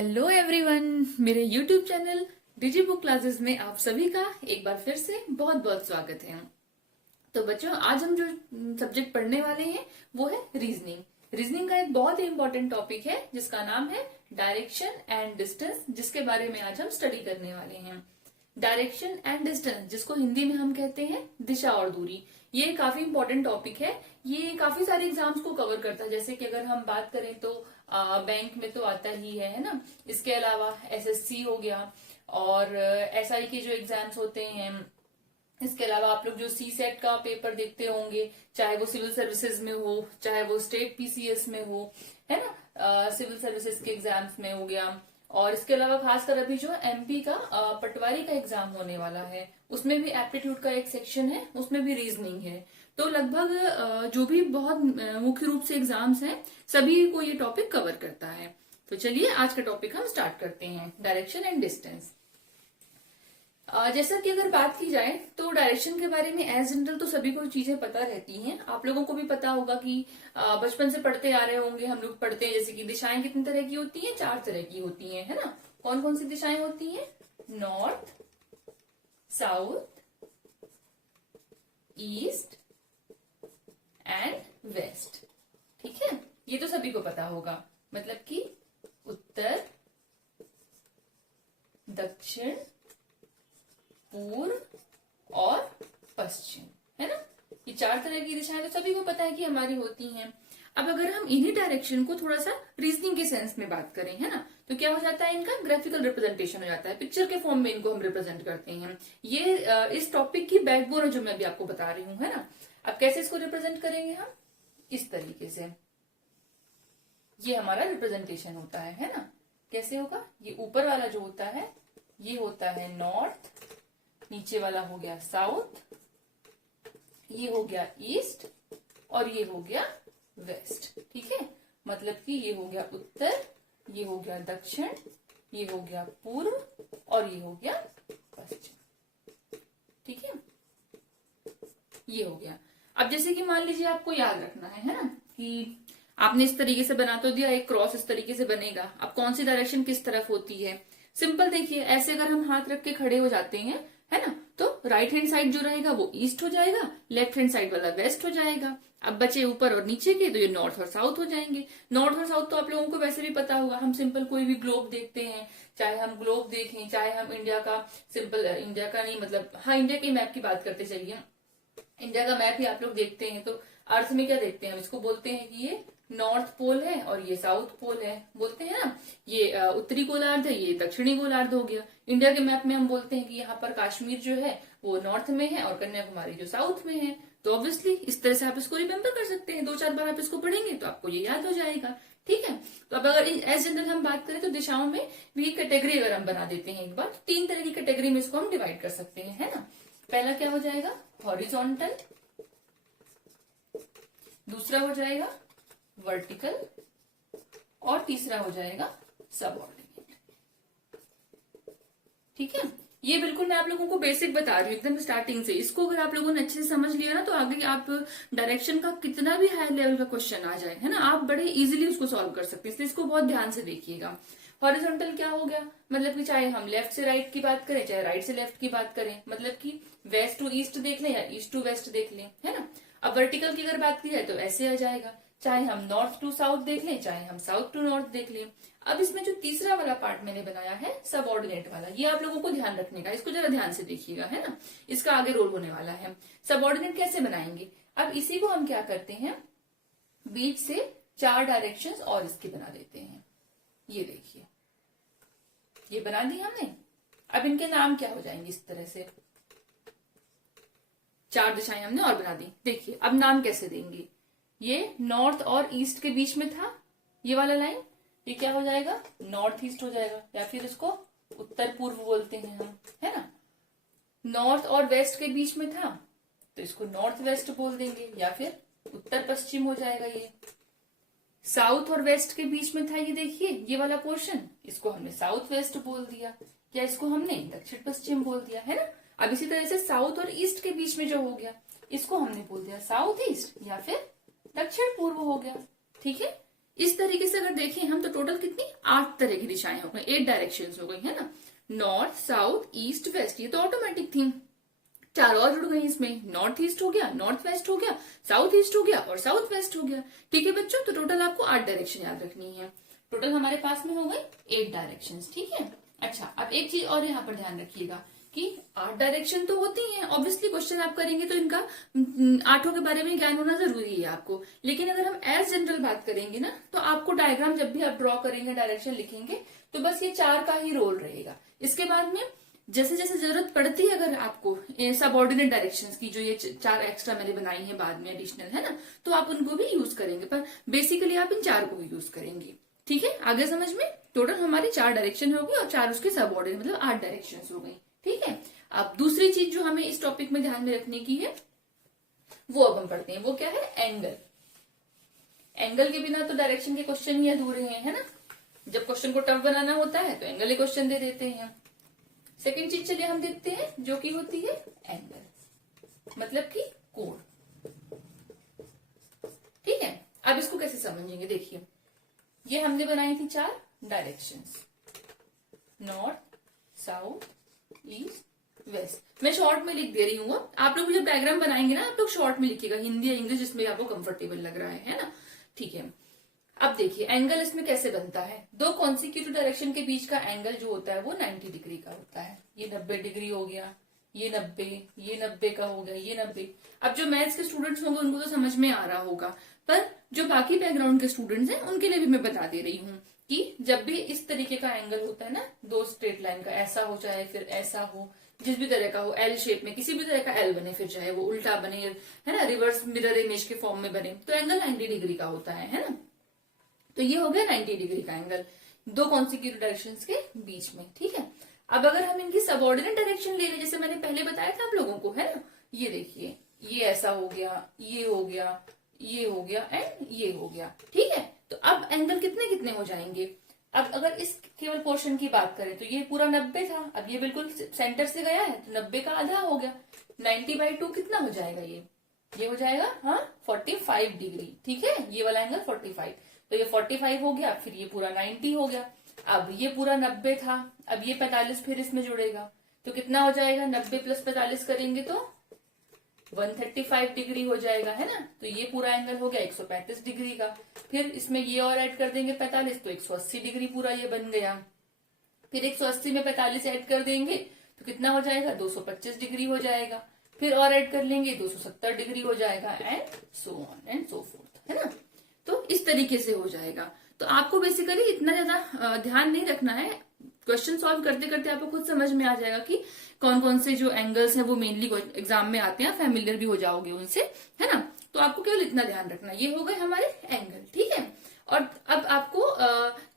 Hello everyone, मेरे YouTube channel डिजी book classes में आप सभी का एक बार फिर से बहुत बहुत स्वागत है। तो बच्चों, आज हम जो सब्जेक्ट पढ़ने वाले हैं वो है रीजनिंग। रीजनिंग का एक बहुत ही इंपॉर्टेंट टॉपिक है जिसका नाम है डायरेक्शन एंड डिस्टेंस, जिसके बारे में आज हम स्टडी करने वाले हैं। डायरेक्शन एंड डिस्टेंस, जिसको हिंदी में हम कहते हैं दिशा और दूरी, ये काफी इंपॉर्टेंट टॉपिक है। ये काफी सारे एग्जाम्स को कवर करता है। जैसे कि अगर हम बात करें तो बैंक में तो आता ही है ना। इसके अलावा एसएससी हो गया और एसआई के जो एग्जाम्स होते हैं। इसके अलावा आप लोग जो सी सेट का पेपर देखते होंगे, चाहे वो सिविल सर्विसेज में हो, चाहे वो स्टेट पीसीएस में हो, है ना, सिविल सर्विसेज के एग्जाम्स में हो गया। और इसके अलावा खासकर अभी जो एमपी का पटवारी का एग्जाम होने वाला है, उसमें भी एप्टीट्यूड का एक सेक्शन है, उसमें भी रीजनिंग है। तो लगभग जो भी बहुत मुख्य रूप से एग्जाम्स हैं, सभी को ये टॉपिक कवर करता है। तो चलिए आज का टॉपिक हम स्टार्ट करते हैं, डायरेक्शन एंड डिस्टेंस। जैसा कि अगर बात की जाए तो डायरेक्शन के बारे में एज जनरल तो सभी को चीजें पता रहती हैं। आप लोगों को भी पता होगा कि बचपन से पढ़ते आ रहे होंगे, हम लोग पढ़ते हैं जैसे कि दिशाएं कितनी तरह की होती हैं, 4 तरह की होती हैं, है ना। कौन कौन सी दिशाएं होती हैं? North, south, east and west. ठीक है, ये तो सभी को पता होगा। मतलब कि उत्तर, दक्षिण, पूर्व और पश्चिम, है ना। ये 4 तरह की दिशाएं तो सभी को पता है कि हमारी होती हैं। अब अगर हम इन्हीं डायरेक्शन को थोड़ा सा रीजनिंग के सेंस में बात करें, है ना, तो क्या हो जाता है, इनका ग्राफिकल रिप्रेजेंटेशन हो जाता है। पिक्चर के फॉर्म में इनको हम रिप्रेजेंट करते हैं। ये इस टॉपिक की बैकबोन है जो मैं अभी आपको बता रही हूँ, है ना। अब कैसे इसको रिप्रेजेंट करेंगे हम? इस तरीके से ये हमारा रिप्रेजेंटेशन होता है ना। कैसे होगा? ये ऊपर वाला जो होता है ये होता है नॉर्थ, नीचे वाला हो गया साउथ, ये हो गया ईस्ट और ये हो गया वेस्ट। ठीक है, मतलब कि ये हो गया उत्तर, ये हो गया दक्षिण, ये हो गया पूर्व और ये हो गया पश्चिम। ठीक है, ये हो गया। अब जैसे कि मान लीजिए आपको याद रखना है ना, कि आपने इस तरीके से बना तो दिया, एक क्रॉस इस तरीके से बनेगा। अब कौन सी डायरेक्शन किस तरफ होती है? सिंपल देखिए, ऐसे अगर हम हाथ रख के खड़े हो जाते हैं, है ना, तो राइट हैंड साइड जो रहेगा वो ईस्ट हो जाएगा, लेफ्ट हैंड साइड वाला वेस्ट हो जाएगा। अब बचे ऊपर और नीचे के, तो ये नॉर्थ और साउथ हो जाएंगे। नॉर्थ और साउथ तो आप लोगों को वैसे भी पता होगा। हम सिंपल कोई भी ग्लोब देखते हैं, चाहे हम ग्लोब देखें, चाहे हम इंडिया का सिंपल, इंडिया का नहीं मतलब, हाँ, इंडिया के मैप की बात करते चलिए। इंडिया का मैप ही आप लोग देखते हैं तो अर्थ में क्या देखते हैं? हम इसको बोलते हैं कि ये नॉर्थ पोल है और ये साउथ पोल है, बोलते हैं ना। ये उत्तरी गोलार्ध है, ये दक्षिणी गोलार्ध हो गया। इंडिया के मैप में हम बोलते हैं कि यहाँ पर कश्मीर जो है वो नॉर्थ में है और कन्याकुमारी जो साउथ में है। तो ऑब्वियसली इस तरह से आप इसको रिमेम्बर कर सकते हैं। 2-4 बार आप इसको पढ़ेंगे तो आपको ये याद हो जाएगा। ठीक है, तो अब अगर एज जनरल हम बात करें तो दिशाओं में भी कैटेगरी अगर हम बना देते हैं एक बार, तो 3 तरह की कैटेगरी में इसको हम डिवाइड कर सकते हैं, है ना। पहला क्या हो जाएगा? हॉरिजॉन्टल, दूसरा हो जाएगा वर्टिकल और तीसरा हो जाएगा सबऑर्डिनेट। ठीक है, ये बिल्कुल मैं आप लोगों को बेसिक बता रही हूँ एकदम स्टार्टिंग से। इसको अगर आप लोगों ने अच्छे से समझ लिया ना, तो आगे आप डायरेक्शन का कितना भी हाई लेवल का क्वेश्चन आ जाए, है ना, आप बड़े इजीली उसको सॉल्व कर सकते हैं। इसलिए इसको बहुत ध्यान से देखिएगा। हॉरिजॉन्टल क्या हो गया? मतलब कि चाहे हम लेफ्ट से राइट की बात करें, चाहे राइट से लेफ्ट की बात करें, मतलब कि वेस्ट टू ईस्ट देख लें या ईस्ट टू वेस्ट देख लें, है ना। अब वर्टिकल की अगर बात की जाए तो ऐसे आ जाएगा, चाहे हम नॉर्थ टू साउथ देख लें, चाहे हम साउथ टू नॉर्थ देख लें। अब इसमें जो तीसरा वाला पार्ट मैंने बनाया है सबऑर्डिनेट वाला, ये आप लोगों को ध्यान रखने का, इसको जरा ध्यान से देखिएगा, है ना। इसका आगे रोल होने वाला है। सबऑर्डिनेट कैसे बनाएंगे? अब इसी को हम क्या करते हैं, बीच से 4 डायरेक्शंस और इसके बना देते हैं। ये देखिए, ये बना दी हमने। अब इनके नाम क्या हो जाएंगे? इस तरह से 4 दिशाएं हमने और बना दी। देखिए अब नाम कैसे देंगे? ये नॉर्थ और ईस्ट के बीच में था ये वाला लाइन, ये क्या हो जाएगा? नॉर्थ ईस्ट हो जाएगा, या फिर इसको उत्तर पूर्व बोलते हैं हम, है ना। नॉर्थ और वेस्ट के बीच में था तो इसको नॉर्थ वेस्ट बोल देंगे, या फिर उत्तर पश्चिम हो जाएगा। ये साउथ और वेस्ट के बीच में था, ये देखिए ये वाला पोर्शन, इसको हमने साउथ वेस्ट बोल दिया, या इसको हमने दक्षिण पश्चिम बोल दिया, है ना। अब इसी तरह से साउथ और ईस्ट के बीच में जो हो गया, इसको हमने बोल दिया साउथ ईस्ट या फिर दक्षिण पूर्व हो गया। ठीक है, इस तरीके से अगर देखें हम तो टोटल कितनी 8 तरह की दिशाएं हो गई, 8 डायरेक्शंस हो गई, है ना। नॉर्थ, साउथ, ईस्ट, वेस्ट, ये तो ऑटोमेटिक थी। 4 और जुड़ गई इसमें, नॉर्थ ईस्ट हो गया, नॉर्थ वेस्ट हो गया, साउथ ईस्ट हो गया और साउथ वेस्ट हो गया। ठीक है बच्चों, तो टोटल आपको 8 डायरेक्शन याद रखनी है। टोटल हमारे पास में हो गई 8 डायरेक्शंस, ठीक है। अच्छा, अब एक चीज और यहाँ पर ध्यान रखिएगा कि 8 डायरेक्शन तो होती हैं, ऑब्वियसली क्वेश्चन आप करेंगे तो इनका 8 के बारे में ज्ञान होना जरूरी है आपको। लेकिन अगर हम एज जनरल बात करेंगे ना, तो आपको डायग्राम जब भी आप ड्रॉ करेंगे, डायरेक्शन लिखेंगे, तो बस ये 4 का ही रोल रहेगा। इसके बाद में जैसे जैसे जरूरत पड़ती है अगर आपको सबऑर्डिनेट डायरेक्शंस की, जो ये 4 एक्स्ट्रा मैंने बनाई है बाद में एडिशनल, है ना, तो आप उनको भी यूज करेंगे, पर बेसिकली आप इन 4 को यूज करेंगे। ठीक है, आगे समझ में। टोटल हमारी 4 डायरेक्शन हो गई और 4 उसके सबऑर्डिनेट, मतलब 8 डायरेक्शन हो गई। ठीक है, अब दूसरी चीज जो हमें इस टॉपिक में ध्यान में रखने की है वो अब हम पढ़ते हैं। वो क्या है? एंगल। एंगल के बिना तो डायरेक्शन के क्वेश्चन ही अधूरे हैं, है ना। जब क्वेश्चन को टफ बनाना होता है तो एंगल ही क्वेश्चन दे देते हैं। सेकेंड चीज चलिए हम देखते हैं, जो कि होती है एंगल, मतलब कि कोण। ठीक है, अब इसको कैसे समझेंगे, देखिए ये हमने बनाई थी 4 directions, north, south, east, west. मैं शॉर्ट में लिख दे रही हूँ। आप लोग जब डायग्राम बनाएंगे ना, आप लोग शॉर्ट में लिखिएगा, हिंदी या इंग्लिश जिसमें आपको कंफर्टेबल लग रहा है ना। ठीक है, अब देखिए एंगल इसमें कैसे बनता है। 2 कॉन्सिक्यूटिव डायरेक्शन के बीच का एंगल जो होता है वो 90 डिग्री का होता है। ये 90 डिग्री हो गया, ये 90, ये 90 का हो गया, ये 90। अब जो मैथ्स के स्टूडेंट्स होंगे उनको तो समझ में आ रहा होगा, पर जो बाकी बैकग्राउंड के स्टूडेंट्स हैं उनके लिए भी मैं बता दे रही हूँ कि जब भी इस तरीके का एंगल होता है ना, 2 स्ट्रेट लाइन का, ऐसा हो चाहे फिर ऐसा हो, जिस भी तरह का हो, एल शेप में किसी भी तरह का एल बने, फिर चाहे वो उल्टा बने, है ना, रिवर्स मिरर इमेज के फॉर्म में बने, तो एंगल 90 डिग्री का होता है ना। तो ये हो गया 90 डिग्री का एंगल 2 कॉन्सिक्यूटिव डायरेक्शंस के बीच में। ठीक है, अब अगर हम इनकी सबऑर्डिनेट डायरेक्शन ले लें, जैसे मैंने पहले बताया था आप लोगों को, है ना, ये देखिए ये ऐसा हो गया, ये हो गया, ये हो गया एंड ये हो गया। ठीक है, तो अब एंगल कितने कितने हो जाएंगे। अब अगर इस केवल पोर्शन की बात करें तो ये पूरा 90 था, अब ये बिल्कुल सेंटर से गया है तो 90 का आधा हो गया। 90/2 कितना हो जाएगा, ये हो जाएगा, हाँ, 45 डिग्री। ठीक है, ये वाला एंगल 45, तो ये 45 हो गया, फिर ये पूरा 90 हो गया। अब ये पूरा 90 था, अब ये 45 फिर इसमें जुड़ेगा, तो कितना हो जाएगा, 90 + 45 करेंगे तो 135 डिग्री हो जाएगा, है ना। तो ये पूरा एंगल हो गया 135 डिग्री का। फिर इसमें ये और ऐड कर देंगे 45, तो 180 डिग्री पूरा ये बन गया। फिर 180 में 45 ऐड कर देंगे तो कितना हो जाएगा, 225 डिग्री हो जाएगा। फिर और ऐड कर लेंगे 270 डिग्री हो जाएगा, and so on and so fourth, है ना। तो इस तरीके से हो जाएगा। तो आपको बेसिकली इतना ज्यादा ध्यान नहीं रखना है, क्वेश्चन सॉल्व करते करते आपको खुद समझ में आ जाएगा कि कौन कौन से जो एंगल्स हैं वो मेनली एग्जाम में आते हैं, फैमिलियर भी हो जाओगे उनसे, है ना। तो आपको केवल इतना ध्यान रखना, ये हो गए हमारे एंगल। ठीक है, और अब आपको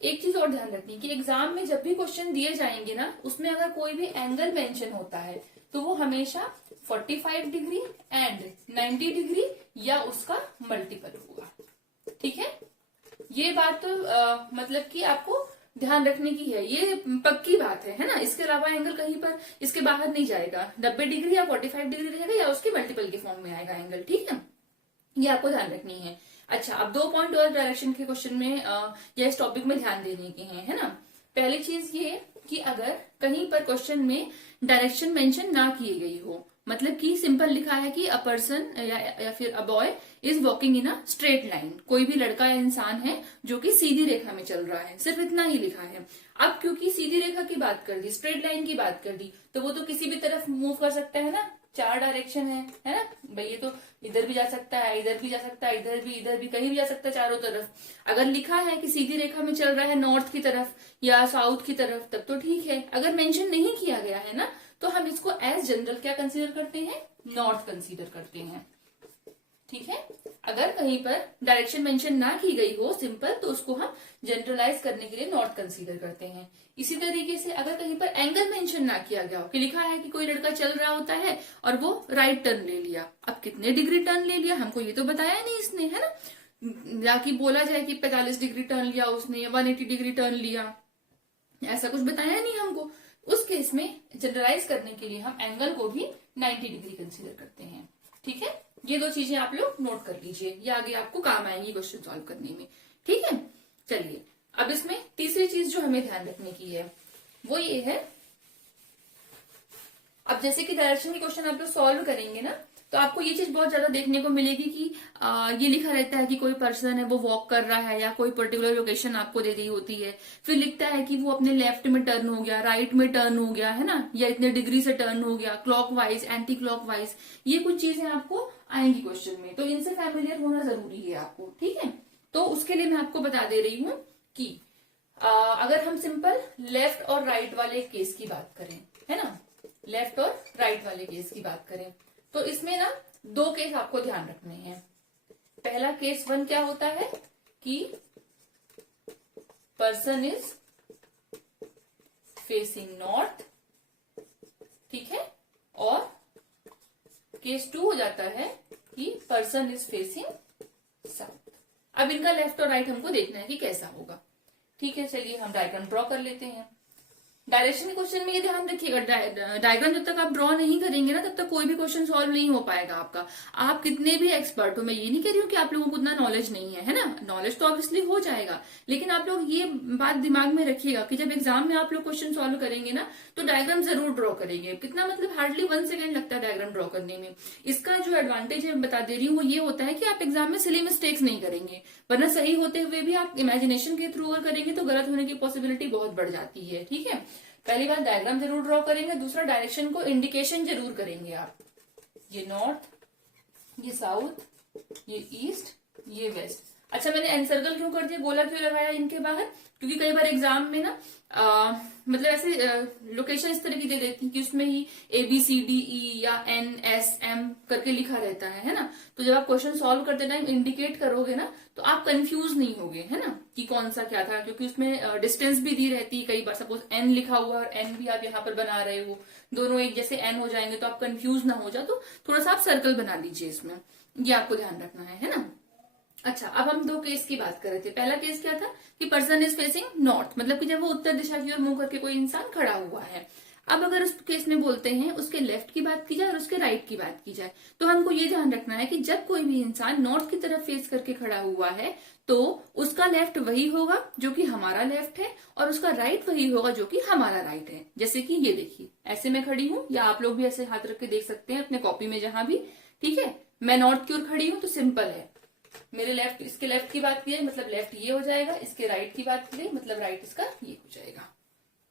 एक चीज और ध्यान रखनी कि एग्जाम में जब भी क्वेश्चन दिए जाएंगे ना, उसमें अगर कोई भी एंगल मेंशन होता है तो वो हमेशा 45 डिग्री एंड 90 डिग्री या उसका मल्टीपल होगा। ठीक है, ये बात तो मतलब कि आपको ध्यान रखने की है, ये पक्की बात है ना। इसके अलावा एंगल कहीं पर इसके बाहर नहीं जाएगा, 90 डिग्री या 45 डिग्री रहेगा या उसके मल्टीपल के फॉर्म में आएगा एंगल। ठीक है, ये आपको ध्यान रखनी है। अच्छा, अब 2 पॉइंट और डायरेक्शन के क्वेश्चन में या इस टॉपिक में ध्यान देने के हैं, है ना। पहली चीज ये कि अगर कहीं पर क्वेश्चन में डायरेक्शन मेंशन ना की गई हो, मतलब कि सिंपल लिखा है कि अ पर्सन या फिर a boy is walking in a straight line, कोई भी लड़का या इंसान है जो कि सीधी रेखा में चल रहा है, सिर्फ इतना ही लिखा है। अब क्योंकि सीधी रेखा की बात कर दी, स्ट्रेट लाइन की बात कर दी, तो वो तो किसी भी तरफ मूव कर सकता है ना, 4 डायरेक्शन है ना भाई, ये तो इधर भी जा सकता है, इधर भी जा सकता है, इधर भी कहीं भी जा सकता है, चारों तरफ। अगर लिखा है कि सीधी रेखा में चल रहा है नॉर्थ की तरफ या साउथ की तरफ, तब तो ठीक है। अगर मेंशन नहीं किया गया है ना, तो हम इसको एज जनरल क्या कंसीडर करते हैं, नॉर्थ कंसीडर करते हैं। ठीक है, अगर कहीं पर डायरेक्शन मेंशन ना की गई हो सिंपल, तो उसको हम जनरलाइज करने के लिए नॉर्थ कंसीडर करते हैं। इसी तरीके से अगर कहीं पर एंगल मेंशन ना किया गया हो, कि लिखा है कि कोई लड़का चल रहा होता है और वो राइट टर्न ले लिया, अब कितने डिग्री टर्न ले लिया हमको ये तो बताया नहीं इसने, है ना। या कि बोला जाए कि 45 डिग्री टर्न लिया उसने या 180 डिग्री टर्न लिया, ऐसा कुछ बताया नहीं हमको। उस केस में जनरलाइज करने के लिए हम एंगल को भी 90 डिग्री कंसीडर करते हैं। ठीक है, ये 2 चीजें आप लोग नोट कर लीजिए, ये आगे आपको काम आएंगी क्वेश्चन सॉल्व करने में। ठीक है, चलिए अब इसमें तीसरी चीज जो हमें ध्यान रखने की है वो ये है, अब जैसे कि डायरेक्शन के क्वेश्चन आप लोग सॉल्व करेंगे ना, तो आपको ये चीज बहुत ज्यादा देखने को मिलेगी कि ये लिखा रहता है कि कोई पर्सन है वो वॉक कर रहा है या कोई पर्टिकुलर लोकेशन आपको दे दी होती है, फिर लिखता है कि वो अपने लेफ्ट में टर्न हो गया, राइट में टर्न हो गया, है ना, या इतने डिग्री से टर्न हो गया, क्लॉकवाइज, एंटी क्लॉकवाइज, ये कुछ चीजें आपको आएंगी क्वेश्चन में, तो इनसे फैमिलियर होना जरूरी है आपको, ठीक है। तो उसके लिए मैं आपको बता दे रही हूँ कि अगर हम सिंपल लेफ्ट और राइट वाले केस की बात करें, है ना, लेफ्ट और राइट वाले केस की बात करें, तो इसमें ना दो केस आपको ध्यान रखने हैं। पहला केस 1 क्या होता है कि पर्सन इज फेसिंग नॉर्थ, ठीक है, और केस 2 हो जाता है कि पर्सन इज फेसिंग साउथ। अब इनका लेफ्ट और राइट हमको देखना है कि कैसा होगा, ठीक है। चलिए हम डायग्राम ड्रॉ कर लेते हैं। डायरेक्शन के क्वेश्चन में ये ध्यान रखिएगा, डायग्राम जब तक आप ड्रॉ नहीं करेंगे ना तब तक कोई भी क्वेश्चन सॉल्व नहीं हो पाएगा आपका। आप कितने भी एक्सपर्ट हो, मैं ये नहीं कह रही हूँ कि आप लोगों को उतना नॉलेज नहीं है ना, नॉलेज तो ऑब्वियसली हो जाएगा, लेकिन आप लोग ये बात दिमाग में रखिएगा कि जब एग्जाम में आप लोग क्वेश्चन सॉल्व करेंगे ना तो डायग्राम जरूर ड्रॉ करेंगे। कितना मतलब हार्डली 1 सेकेंड लगता है डायग्राम ड्रॉ करने में। इसका जो एडवांटेज है बता दे रही हूँ वो ये होता है कि आप एग्जाम में सिली मिस्टेक्स नहीं करेंगे, वरना सही होते हुए भी आप इमेजिनेशन के थ्रू अगर करेंगे तो गलत होने की पॉसिबिलिटी बहुत बढ़ जाती है, ठीक है। पहली बात डायग्राम जरूर ड्रॉ करेंगे, दूसरा डायरेक्शन को इंडिकेशन जरूर करेंगे आप, ये नॉर्थ, ये साउथ, ये ईस्ट, ये वेस्ट। अच्छा मैंने एनसर्कल क्यों कर दिया, गोला क्यों लगाया इनके बाहर, क्योंकि कई बार एग्जाम में ना मतलब ऐसे लोकेशन इस तरह की दे देती कि उसमें ही ABCDE या NSM करके लिखा रहता है ना, तो जब आप क्वेश्चन सॉल्व करते टाइम इंडिकेट करोगे ना तो आप कंफ्यूज नहीं होगे, है ना, कि कौन सा क्या था, क्योंकि उसमें डिस्टेंस भी दी रहती है। कई बार सपोज N लिखा हुआ और N भी आप यहाँ पर बना रहे हो, दोनों एक जैसे N हो जाएंगे तो आप कंफ्यूज ना हो जाओ, तो थोड़ा सा आप सर्कल बना लीजिए इसमें, ये आपको ध्यान रखना है ना। अच्छा अब हम दो केस की बात कर रहे थे। पहला केस क्या था कि पर्सन इज फेसिंग नॉर्थ, मतलब कि जब वो उत्तर दिशा की ओर मुंह करके कोई इंसान खड़ा हुआ है। अब अगर उस केस में बोलते हैं उसके लेफ्ट की बात की जाए और उसके राइट की बात की जाए, तो हमको ये ध्यान रखना है कि जब कोई भी इंसान नॉर्थ की तरफ फेस करके खड़ा हुआ है तो उसका लेफ्ट वही होगा जो कि हमारा लेफ्ट है और उसका राइट वही होगा जो कि हमारा राइट है। जैसे कि ये देखिए ऐसे मैं खड़ी हूं, या आप लोग भी ऐसे हाथ रख के देख सकते हैं अपने कॉपी में जहां भी, ठीक है। मैं नॉर्थ की ओर खड़ी हूं तो सिंपल है, मेरे लेफ्ट, इसके लेफ्ट की बात की जाए मतलब लेफ्ट ये हो जाएगा, इसके राइट की बात की जाए मतलब राइट इसका ये हो जाएगा,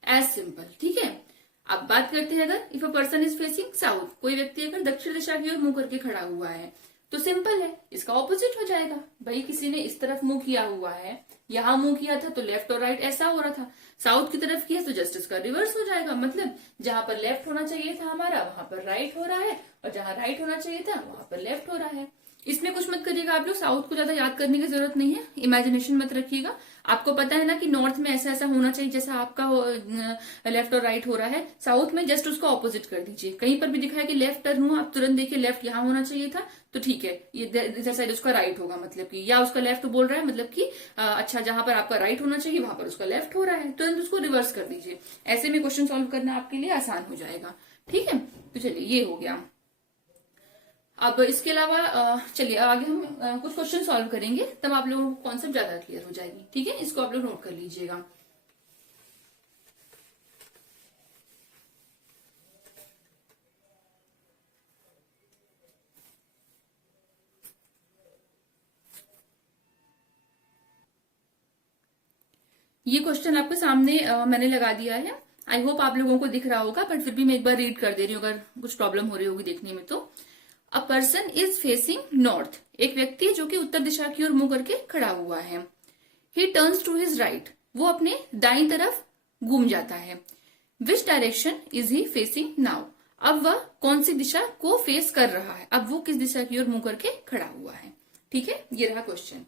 एज सिंपल, ठीक है। अब बात करते हैं अगर if a person is facing south, कोई व्यक्ति अगर दक्षिण दिशा की ओर मुंह करके खड़ा हुआ है तो सिंपल है, इसका ऑपोजिट हो जाएगा। भाई किसी ने इस तरफ मुंह किया हुआ है, यहां मुंह किया था तो लेफ्ट और राइट ऐसा हो रहा था, साउथ की तरफ किया तो जस्ट इसका रिवर्स हो जाएगा, मतलब जहां पर लेफ्ट होना चाहिए था हमारा वहां पर राइट हो रहा है और जहां राइट होना चाहिए था वहां पर लेफ्ट हो रहा है। इसमें कुछ मत करिएगा आप लोग, साउथ को ज्यादा याद करने की जरूरत नहीं है, इमेजिनेशन मत रखिएगा। आपको पता है ना कि नॉर्थ में ऐसा ऐसा होना चाहिए जैसा आपका लेफ्ट और राइट हो रहा है, साउथ में जस्ट उसको ऑपोजिट कर दीजिए। कहीं पर भी दिखा है कि लेफ्ट टर्न हुआ, आप तुरंत देखिए लेफ्ट यहाँ होना चाहिए था तो ठीक है, ये इधर साइड उसका राइट होगा, मतलब कि या उसका लेफ्ट बोल रहा है मतलब कि अच्छा जहां पर आपका राइट होना चाहिए वहां पर उसका लेफ्ट हो रहा है, तुरंत उसको रिवर्स कर दीजिए। ऐसे में क्वेश्चन सॉल्व करना आपके लिए आसान हो जाएगा, ठीक है। तो चलिए ये हो गया। अब इसके अलावा चलिए आगे हम कुछ क्वेश्चन सॉल्व करेंगे, तब आप लोगों को कॉन्सेप्ट ज्यादा क्लियर हो जाएगी, ठीक है। इसको आप लोग नोट कर लीजिएगा। ये क्वेश्चन आपके सामने मैंने लगा दिया है, आई होप आप लोगों को दिख रहा होगा, बट फिर भी मैं एक बार रीड कर दे रही हूँ अगर कुछ प्रॉब्लम हो रही होगी देखने में तो। A person is facing north, एक व्यक्ति जो कि उत्तर दिशा की ओर मुंह करके खड़ा हुआ है। He turns to his right, वो अपने दाईं तरफ घूम जाता है। Which direction is he facing now, अब वह कौन सी दिशा को फेस कर रहा है, अब वो किस दिशा की ओर मुंह करके खड़ा हुआ है, ठीक है। ये रहा क्वेश्चन।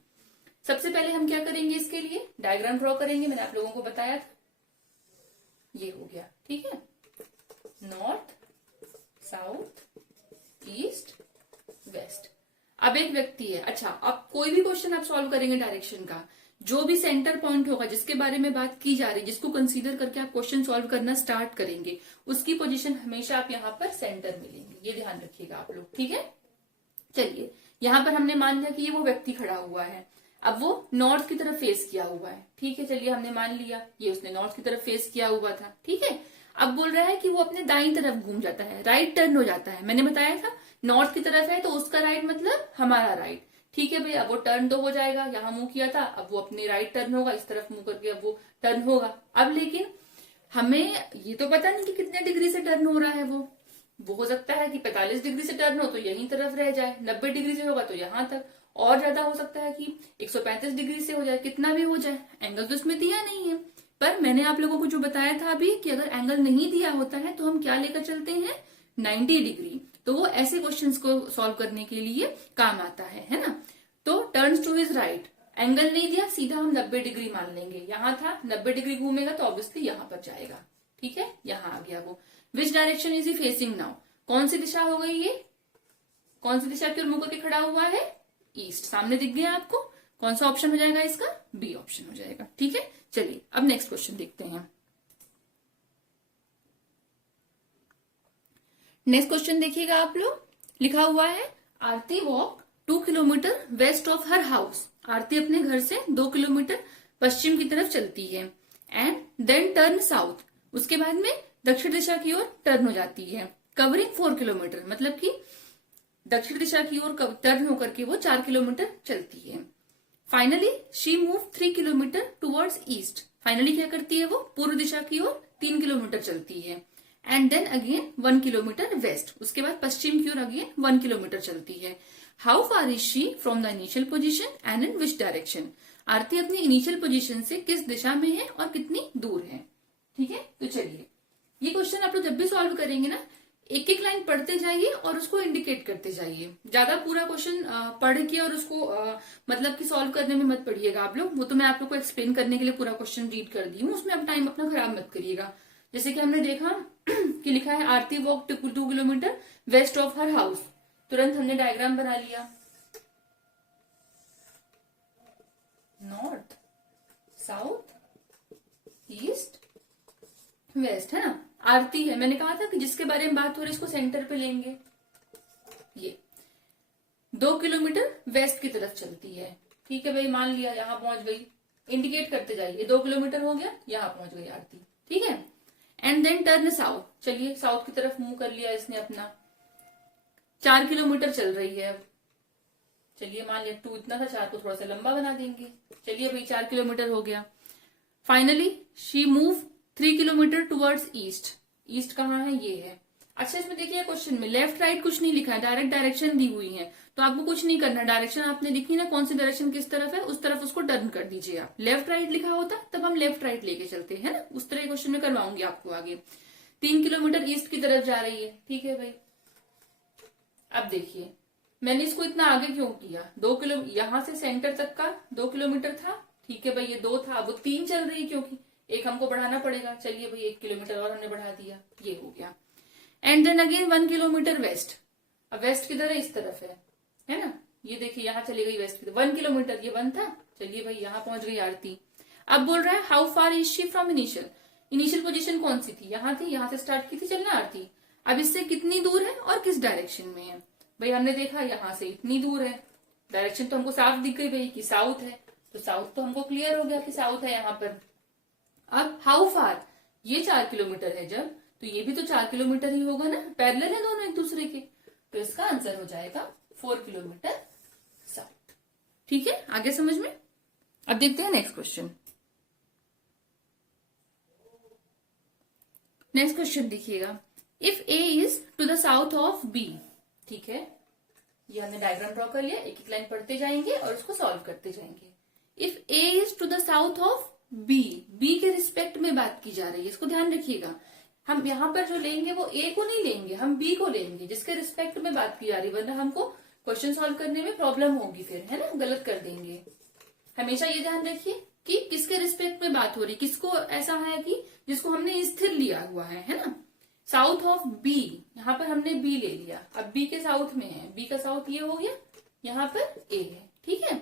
सबसे पहले हम क्या करेंगे, इसके लिए डायग्राम ड्रॉ करेंगे, मैंने आप लोगों को बताया था, ये हो गया, ठीक है। North, south, east, west. अब एक व्यक्ति है, अच्छा अब कोई भी क्वेश्चन आप सॉल्व करेंगे डायरेक्शन का, जो भी सेंटर पॉइंट होगा जिसके बारे में बात की जा रही है, जिसको कंसीडर करके आप क्वेश्चन सॉल्व करना स्टार्ट करेंगे, उसकी पोजीशन हमेशा आप यहाँ पर सेंटर मिलेंगे, ये ध्यान रखिएगा आप लोग, ठीक है। चलिए यहाँ पर हमने मान लिया कि ये वो व्यक्ति खड़ा हुआ है। अब वो नॉर्थ की तरफ फेस किया हुआ है, ठीक है, चलिए हमने मान लिया ये उसने नॉर्थ की तरफ फेस किया हुआ था, ठीक है। अब बोल रहा है कि वो अपने दाईं तरफ घूम जाता है, राइट टर्न हो जाता है। मैंने बताया था नॉर्थ की तरफ है तो उसका राइट मतलब हमारा राइट, ठीक है भाई। अब वो टर्न तो हो जाएगा, यहाँ मुंह किया था, अब वो अपने राइट टर्न होगा, इस तरफ मुंह करके अब वो टर्न होगा। अब लेकिन हमें ये तो पता नहीं कि कितने डिग्री से टर्न हो रहा है वो हो सकता है कि 45 डिग्री से टर्न हो तो यहीं तरफ रह जाए, 90 डिग्री से होगा तो यहाँ तक, और ज्यादा हो सकता है कि 135 डिग्री से हो जाए, कितना भी हो जाए, एंगल तो इसमें दिया नहीं है। पर मैंने आप लोगों को जो बताया था अभी कि अगर एंगल नहीं दिया होता है तो हम क्या लेकर चलते हैं, 90 डिग्री। तो वो ऐसे क्वेश्चंस को सॉल्व करने के लिए काम आता है ना। तो turns to his right, angle नहीं दिया, सीधा हम 90 डिग्री मान लेंगे, यहाँ था 90 डिग्री घूमेगा तो ऑब्वियसली यहाँ पर जाएगा, ठीक है, यहाँ आ गया वो। विच direction is he facing now, कौन सी दिशा हो गई ये, कौन सी दिशा की ओर मुंह करके खड़ा हुआ है, ईस्ट, सामने दिख गया आपको। कौन सा ऑप्शन हो जाएगा इसका, बी ऑप्शन हो जाएगा, ठीक है। चलिए अब नेक्स्ट क्वेश्चन देखते हैं। नेक्स्ट क्वेश्चन देखिएगा आप लोग, लिखा हुआ है Aarti walk 2 kilometre west of her house. Aarti अपने घर से 2 किलोमीटर पश्चिम की तरफ चलती है, एंड देन टर्न साउथ, उसके बाद में दक्षिण दिशा की ओर टर्न हो जाती है, कवरिंग 4 किलोमीटर, मतलब कि दक्षिण दिशा की ओर टर्न होकर के वो 4 किलोमीटर चलती है। Finally she move 3 kilometre towards east, finally क्या करती है वो पूर्व दिशा की ओर 3 किलोमीटर चलती है, and then again 1 kilometre west, उसके बाद पश्चिम की ओर अगेन 1 किलोमीटर चलती है। How far is she from the initial position and in which direction, Aarti अपनी इनिशियल पोजीशन से किस दिशा में है और कितनी दूर है, ठीक है। तो चलिए ये क्वेश्चन आप लोग जब भी सॉल्व करेंगे ना, एक एक लाइन पढ़ते जाइए और उसको इंडिकेट करते जाइए, ज्यादा पूरा क्वेश्चन पढ़ के और उसको मतलब कि सॉल्व करने में मत पढ़िएगा आप लोग, वो तो मैं आप लोग को एक्सप्लेन करने के लिए पूरा क्वेश्चन रीड कर दी हूँ, उसमें अब टाइम अपना खराब मत करिएगा। जैसे कि हमने देखा कि लिखा है Aarti walk 2 kilometre west of her house, तुरंत हमने डायग्राम बना लिया, नॉर्थ साउथ ईस्ट वेस्ट, है ना। आरती है, मैंने कहा था कि जिसके बारे में बात हो रही है इसको सेंटर पे लेंगे। ये 2 किलोमीटर वेस्ट की तरफ चलती है, ठीक है भाई, मान लिया, यहाँ पहुंच गई, इंडिकेट करते जाइए, 2 किलोमीटर हो गया, यहाँ पहुंच गई आरती, ठीक है। एंड देन टर्न साउथ, चलिए साउथ की तरफ मूव कर लिया इसने अपना, 4 किलोमीटर चल रही है अब, चलिए मान लिया 2 इतना था, 4 को थोड़ा सा लंबा बना देंगे, चलिए भाई 4 किलोमीटर हो गया। Finally she move 3 kilometre towards east, east कहाँ है, ये है। अच्छा इसमें देखिए क्वेश्चन में लेफ्ट राइट कुछ नहीं लिखा है, डायरेक्ट डायरेक्शन दी हुई है, तो आपको कुछ नहीं करना, डायरेक्शन आपने लिखी ना, कौन सी डायरेक्शन किस तरफ है उस तरफ उसको टर्न कर दीजिए आप। लेफ्ट राइट लिखा होता तब हम लेफ्ट राइट लेके चलते हैं ना, उस तरह क्वेश्चन में करवाऊंगी आपको आगे। 3 किलोमीटर ईस्ट की तरफ जा रही है, ठीक है भाई। अब देखिए मैंने इसको इतना आगे क्यों किया, 2 किलो यहां से सेंटर तक का 2 किलोमीटर था, ठीक है भाई, ये 2 था, वो 3 चल रही क्योंकि एक हमको बढ़ाना पड़ेगा, चलिए भाई 1 किलोमीटर और हमने बढ़ा दिया, ये हो गया। And then again 1 kilometre west, अब वेस्ट किधर है, इस तरफ है ना, ये देखिए यहाँ चली गई वेस्ट की तरफ, 1 किलोमीटर, ये 1 था, चलिए भाई यहाँ पहुंच गई आरती। अब बोल रहा है how far is she from initial, initial position कौन सी थी, यहाँ थी, यहाँ से स्टार्ट की थी चलना आरती, अब इससे कितनी दूर है और किस डायरेक्शन में है। भाई हमने देखा यहाँ से इतनी दूर है, डायरेक्शन तो हमको साफ दिख गई भाई कि साउथ है, तो साउथ तो हमको क्लियर हो गया कि साउथ है यहाँ पर। अब हाउ फार, ये 4 किलोमीटर है जब, तो ये भी तो 4 किलोमीटर ही होगा ना, पैरेलल है दोनों एक दूसरे के, तो इसका आंसर हो जाएगा 4 किलोमीटर साउथ, ठीक है, आगे समझ में। अब देखते हैं नेक्स्ट क्वेश्चन। नेक्स्ट क्वेश्चन देखिएगा, if A is to the south of B, ठीक है, ये हमने डायग्राम ड्रॉ कर लिया, एक एक लाइन पढ़ते जाएंगे और उसको सॉल्व करते जाएंगे। If A is to the south of B, B के रिस्पेक्ट में बात की जा रही है, इसको ध्यान रखिएगा, हम यहाँ पर जो लेंगे वो ए को नहीं लेंगे, हम बी को लेंगे जिसके रिस्पेक्ट में बात की जा रही है, वरना हमको क्वेश्चन सॉल्व करने में प्रॉब्लम होगी फिर, है ना, गलत कर देंगे। हमेशा ये ध्यान रखिए कि किसके रिस्पेक्ट में बात हो रही, किसको ऐसा है कि जिसको हमने स्थिर लिया हुआ है ना। साउथ ऑफ बी, यहाँ पर हमने बी ले लिया, अब बी के साउथ में है, बी का साउथ ये हो गया, यहाँ पर ए है, ठीक है।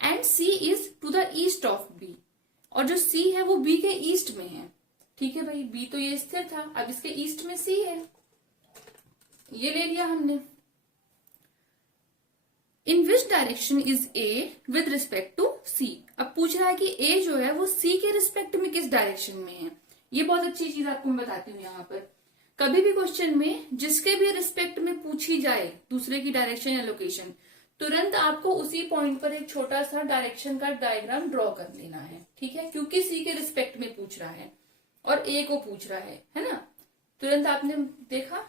And C is to the east of B, और जो सी है वो बी के ईस्ट में है, ठीक है भाई, बी तो ये स्थिर था, अब इसके ईस्ट में सी है, ये ले लिया हमने। In which direction is A with respect to C. अब पूछ रहा है कि ए जो है वो सी के रिस्पेक्ट में किस डायरेक्शन में है। ये बहुत अच्छी चीज आपको मैं बताती हूँ यहाँ पर। कभी भी क्वेश्चन में जिसके भी रिस्पेक्ट में पूछी जाए दूसरे की डायरेक्शन या लोकेशन, तुरंत आपको उसी पॉइंट पर एक छोटा सा डायरेक्शन का डायग्राम ड्रॉ कर लेना है, ठीक है, क्योंकि सी के रिस्पेक्ट में पूछ रहा है और ए को पूछ रहा है ना। तुरंत आपने देखा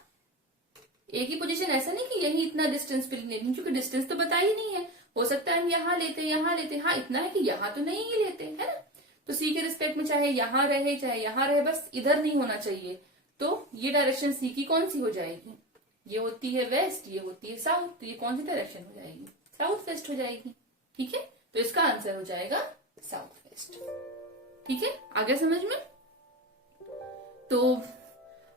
ए की पोजीशन, ऐसा नहीं कि यही इतना डिस्टेंस पे लेनी, क्योंकि डिस्टेंस तो बताया ही नहीं है। हो सकता है हम यहाँ लेते, हाँ इतना है कि यहाँ तो नहीं ही लेते, है ना। तो सी के रिस्पेक्ट में चाहे यहाँ रहे चाहे यहाँ रहे, बस इधर नहीं होना चाहिए। तो ये डायरेक्शन सी की कौन सी हो जाएगी? ये होती है वेस्ट, ये होती है साउथ, तो ये कौन सी डायरेक्शन हो जाएगी? साउथ वेस्ट हो जाएगी, ठीक है। तो इसका आंसर हो जाएगा साउथ वेस्ट, ठीक है। आगे समझ में? तो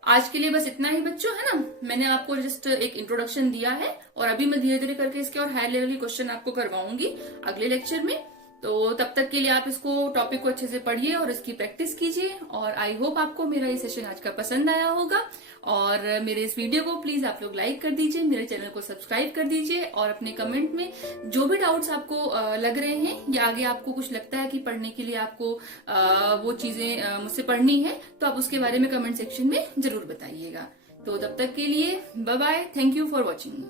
आज के लिए बस इतना ही बच्चों, है ना। मैंने आपको जस्ट एक इंट्रोडक्शन दिया है और अभी मैं धीरे धीरे करके इसके और हाई लेवल के क्वेश्चन आपको करवाऊंगी अगले लेक्चर में। तो तब तक के लिए आप इसको टॉपिक को अच्छे से पढ़िए और इसकी प्रैक्टिस कीजिए। और आई होप आपको मेरा ये सेशन आज का पसंद आया होगा। और मेरे इस वीडियो को प्लीज आप लोग लाइक कर दीजिए, मेरे चैनल को सब्सक्राइब कर दीजिए और अपने कमेंट में जो भी डाउट्स आपको लग रहे हैं या आगे आपको कुछ लगता है कि पढ़ने के लिए आपको वो चीजें मुझसे पढ़नी है, तो आप उसके बारे में कमेंट सेक्शन में जरूर बताइएगा। तो तब तक के लिए bye bye, thank you for watching.